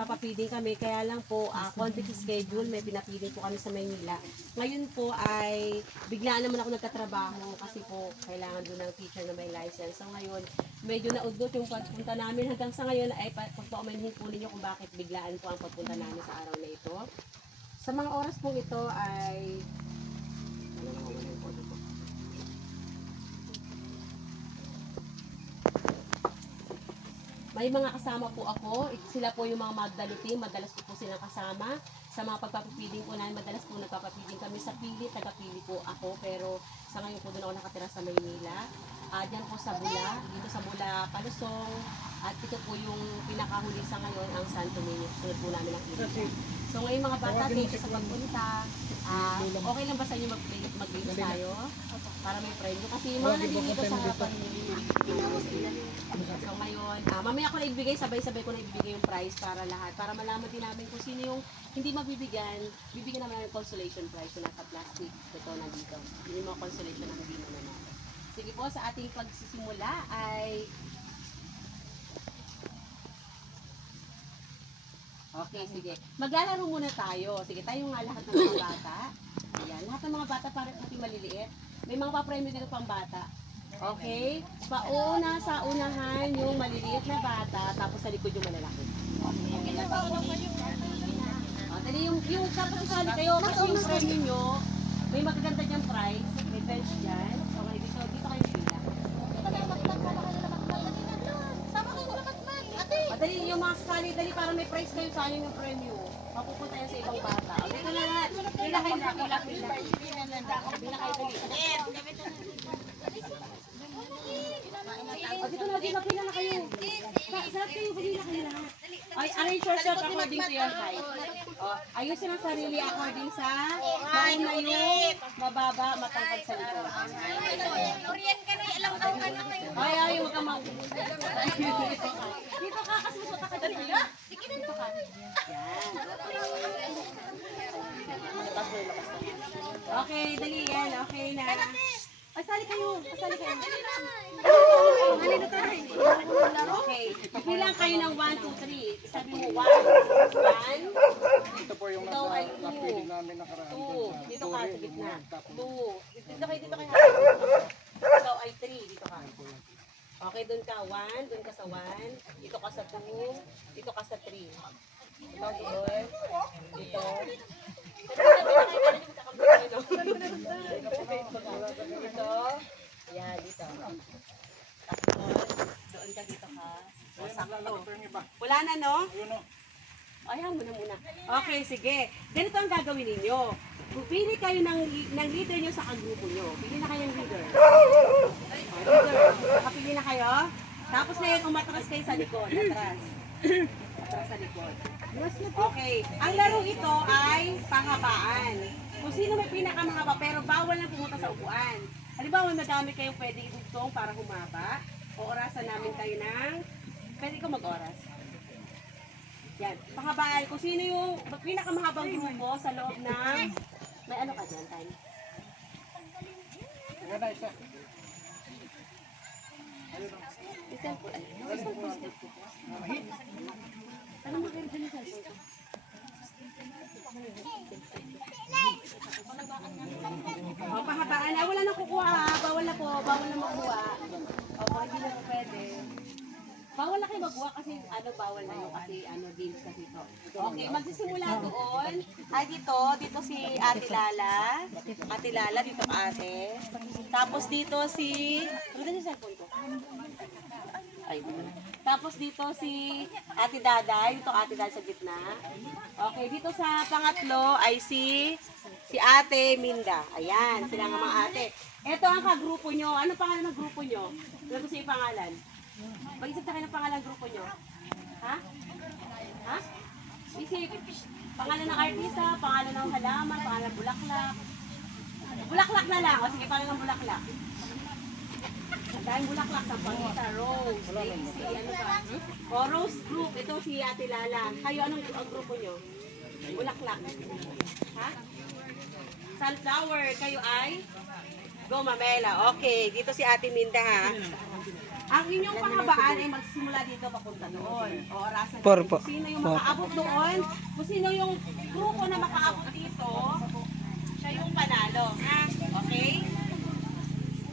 nagpapapiding kami, kaya lang po, quantity schedule, may pinapiding po kami sa Maynila. Ngayon po ay biglaan naman ako nagkatrabaho kasi po kailangan doon ng teacher na may license. So ngayon, medyo naudot yung pagpunta namin hanggang sa ngayon ay pagpaumanhin po ninyo kung bakit biglaan po ang pagpunta namin sa araw na ito. Sa mga oras po ito ay may mga kasama po ako. Sila po yung mga Magdalene, madalas po silang kasama. Sa mga pagpapapiding po namin, madalas po nagpapapiding kami sa Pili, taga-Pili po ako. Pero sa ngayon po doon ako nakatira sa Maynila. Diyan po sa Bula, dito sa Bula, Palusong. At ito po yung pinakahuli sa ngayon, ang Santo Niño. Sunod po namin ang Pili. So ngayon mga bata, thank you sa pagpunta. Okay lang ba sa inyo mag-games tayo? Para may premyo. Kasi yung mga nandito sa harapan niyo, so ngayon, mamaya ko na ibigay, sabay-sabay ko na ibigay yung prize para lahat. Para malaman din namin kung sino yung hindi mabibigyan, bibigyan naman namin consolation prize na nasa plastic. Ito nandito. Yun yung mga consolation na hindi naman natin. Sige po, sa ating pagsisimula ay okay, sige. Maglalaro muna tayo. Sige, tayo nga lahat ng mga bata. Ayan, lahat ng mga bata para pati maliliit. May mga papremyo dito pang bata. Okay? Pauna sa unahan yung maliliit na bata, tapos sa likod yung malalaki. Okay. Dali yung kapag sali kayo, kasi yung premyo nyo, may magaganda dyan prize, may bench dyan. Okay, dito kayo pila. Dali, yung mga sasali, dali para may prize kayo sa yung premyo. Mapupunta yan sa ibang bata. Dito na nga. Pila kayo na. Pila kayo dali. Dito na kayo. Sarap kayo, pagila kayo lahat. Ay, arrange yourself according to your height. Ayusin ang sarili according sa mauna mababa, matangkad sa likod. Oriyan ka na, alam ka na ngayon. Ay, huwag kang mag... Dito ka, kasi masuta ka dito. Dito ka. Yan. Okay, dali yan. Okay na. Pasali kayo. Okay. Bilang kayo ng 1, 2, 3. Sabi mo 1. 1. Ito po yung Ito ay nasa napiling namin nakaraan. 2. Dito ka sa gitna. 2. Dito kayo. Ito ay 3. Dito ka. Okay, doon ka 1. Doon ka sa 1. Dito ka sa 2. Dito ka sa 3. Ito doon. Dito. Dito. Yan, dito. Tapos, doon ka dito ka. Sakto. Wala na, no? Ayaw mo na muna. Okay, sige. Ganito ang gagawin ninyo. Pili kayo ng leader nyo sa kagrupo nyo. Pili na kayong leader. Leader. Nakapili na kayo. Tapos na yun, umatras kayo sa likod. Atras. Atras sa likod. Okay. Ang laro ito ay panghabaan. Kung sino may pinakamahaba, pero bawal na pumunta sa upuan. Halimbawa, madami kayong pwede idugtong para humaba. O orasan namin kayo ng... Pwede ko mag-oras. Yan. Panghabaan. Kung sino yung pinakamahabang grupo sa loob ng... May ano ka dyan, time? Isang po. Ano maganda dyan yung cellphone ko? O, pahabaan. Wala nang kukuha ha. Bawal na po. Bawal na makuha. Opo, hindi na po pwede. Bawal na kayo magkuha kasi bawal na yun kasi games kasi ito. Okay, magsisimula doon. Ay, dito si Ate Lala. Ate Lala, dito ka ate. Tapos dito si... Ano yung cellphone ko? Ay, tapos dito si Ate Daday, dito Ate Daday sa gitna. Okay, dito sa pangatlo ay si Ate Minda. Ayan, sila nga mga ate. Ito ang kagrupo nyo. Ano pangalan ng grupo nyo? Ano gusto yung pangalan? Mag-isip na kayo ng pangalan ng grupo nyo. Ha? Ha? Isip. Pangalan ng artista, pangalan ng halaman, pangalan ng bulaklak. Bulaklak na lang. O sige, pangalan ng bulaklak. Dahil bulaklak sa pangita, Rose, Daisy, ano ba? O, Rose Group, ito si Ate Lala. Kayo, anong grupo nyo? Bulaklak. Ha? Sunflower, kayo ay? Gomamela. Okay, dito si Ate Minda ha. Ang inyong pahabaan ay magsimula dito papunta doon. O orasan Por po. kung sino yung makaabot doon, kung sino yung grupo na makaabot dito, siya yung panalo. Ha? Okay?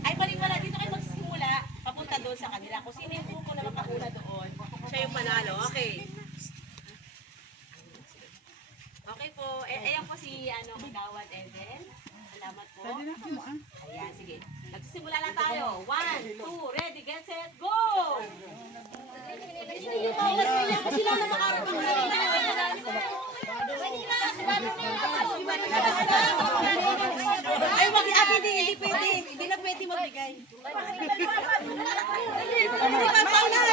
Ay, mali pala. Dito kayo magsimula papunta doon sa kanila. Kung sino yung grupo na makauna doon, siya yung panalo. Okay. Okay po. Ayan po si Kagawad Eden. Salamat po. Ayan, sige. Nagsisimula na tayo. 1, 2, ready, get, set, go! Sila na makarapang ay, wag ate, hindi pwede. Hindi na pwede magbigay. Hindi pa paunahan.